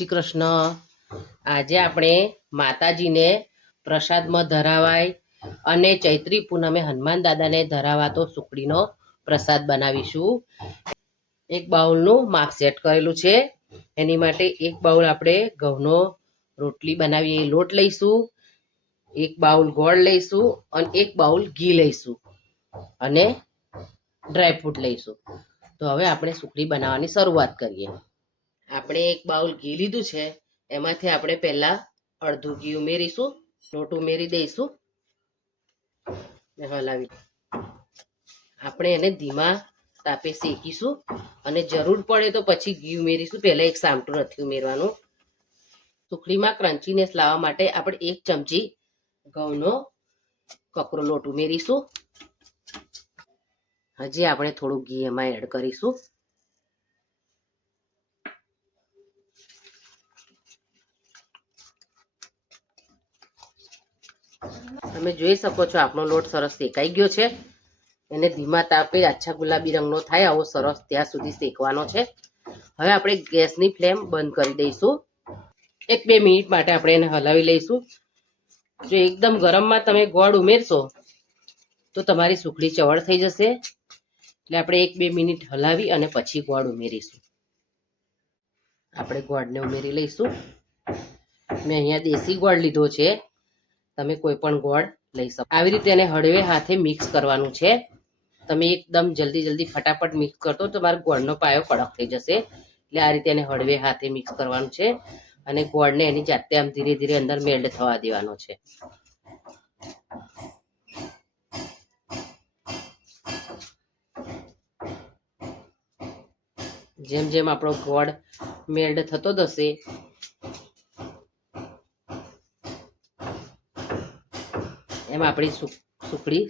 શ્રી કૃષ્ણ। આજે આપણે માતાજીને પ્રસાદમાં ધરાવાય અને ચૈત્રી પૂનમે હનુમાન દાદાને ધરાવાતો સુખડીનો પ્રસાદ બનાવીશું। એક બાઉલનું માપ સેટ કરેલું છે। એની માટે એક બાઉલ આપણે ઘઉંનો રોટલી બનાવીએ લોટ લઈશું, એક બાઉલ ગોળ લઈશું અને એક બાઉલ ઘી લઈશું અને ડ્રાયફ્રૂટ લઈશું। તો હવે આપણે સુખડી બનાવવાની શરૂઆત કરીએ। આપણે એક બાઉલ ઘી લીધું છે, એમાંથી આપણે પહેલા અડધું ઘી ઉમેરીશું, લોટ ઉમેરી દઈશું ને હલાવી। આપણે એને ધીમા તાપે શેકીશું અને જરૂર પડે તો પછી ઘી ઉમેરીશું, પહેલા એક સામટું નથી ઉમેરવાનું। સુખડીમાં ક્રન્ચીનેસ લાવવા માટે આપણે એક ચમચી ઘઉંનો કકરો લોટ ઉમેરીશું। હજી આપણે થોડું ઘી એમાં એડ કરીશું। તમે જોઈ શકો છો આપણો લોટ સરસ શેકાઈ ગયો છે। એને ધીમા તાપે આછા ગુલાબી રંગનો થાય આવો સરસ ત્યાં સુધી શેકવાનો છે। હવે આપણે ગેસની ફ્લેમ બંધ કરી દઈશું। 1-2 મિનિટ માટે આપણે એને હલાવી લઈશું। જો એકદમ ગરમમાં તમે ગોળ ઉમેરશો તો તમારી સુખડી ચવળ થઈ જશે, એટલે આપણે 1-2 મિનિટ હલાવી અને પછી ગોળ ઉમેરીશું। આપણે ગોળને ઉમેરી લઈશું। મેં અહીંયા દેશી ગોળ લીધો છે, તમે કોઈ પણ ગોળ લઈ શકો। આવી રીતે એને હળવે હાથે મિક્સ કરવાનું છે। તમે એકદમ જલ્દી ફટાફટ મિક્સ કરતો તમારો ગોળનો પાયો કડક થઈ જશે, એટલે આ રીતે એને હળવે હાથે મિક્સ કરવાનું છે અને ગોળને એની જાતે આમ ધીરે ધીરે અંદર મેલ્ટ થવા દેવાનો છે। જેમ જેમ આપણો ગોળ મેલ્ટ થતો જશે એમ આપણી સુખડી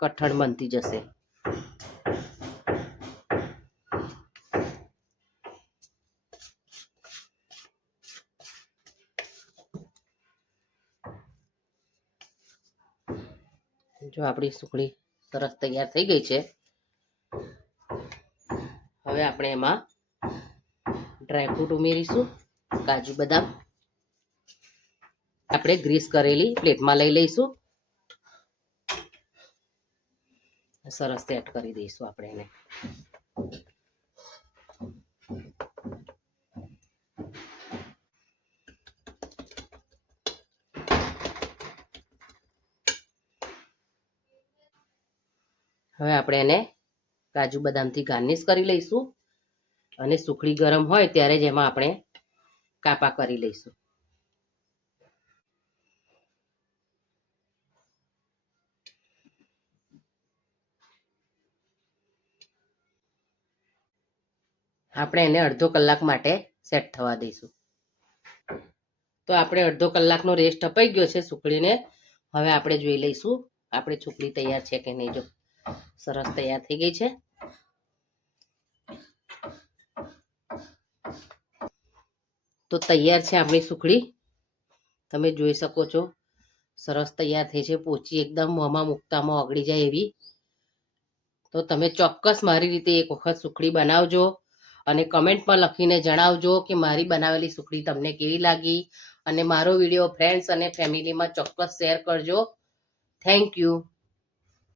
કઠણ બનતી જશે। જો આપણી સુખડી સરસ તૈયાર થઈ ગઈ છે। હવે આપણે એમાં ડ્રાયફ્રૂટ ઉમેરીશું, કાજુ બદામ આપણે ગ્રીસ કરેલી પ્લેટમાં લઈ લઈશું, સરસ સેટ કરી દઈશું આપણે એને। હવે આપણે એને કાજુ બદામથી ગાર્નિશ કરી લઈશું અને સુખડી ગરમ હોય ત્યારે જ એમાં આપણે કાપા કરી લઈશું। આપણે એને અડધો કલાક માટે સેટ થવા દઈશું। તો આપણે અડધો કલાકનો રેસ્ટ અપાઈ ગયો છે સુખડીને। હવે આપણે જોઈ લઈશું આપણી સુખડી તૈયાર છે કે નહીં। જો સરસ તૈયાર થઈ ગઈ છે। તો તૈયાર છે આપણી સુખડી, તમે જોઈ શકો છો સરસ તૈયાર થઈ છે, પોચી એકદમ મોંમાં મૂકતામાં ઓગળી જાય એવી। તો તમે ચોક્કસ મારી રીતે એક વખત સુખડી બનાવજો અને કમેન્ટમાં લખીને જણાવજો કે મારી બનાવેલી સુખડી તમને કેવી લાગી, અને મારો વિડીયો ફ્રેન્ડ્સ અને ફેમિલીમાં ચોક્કસ શેર કરજો। Thank you.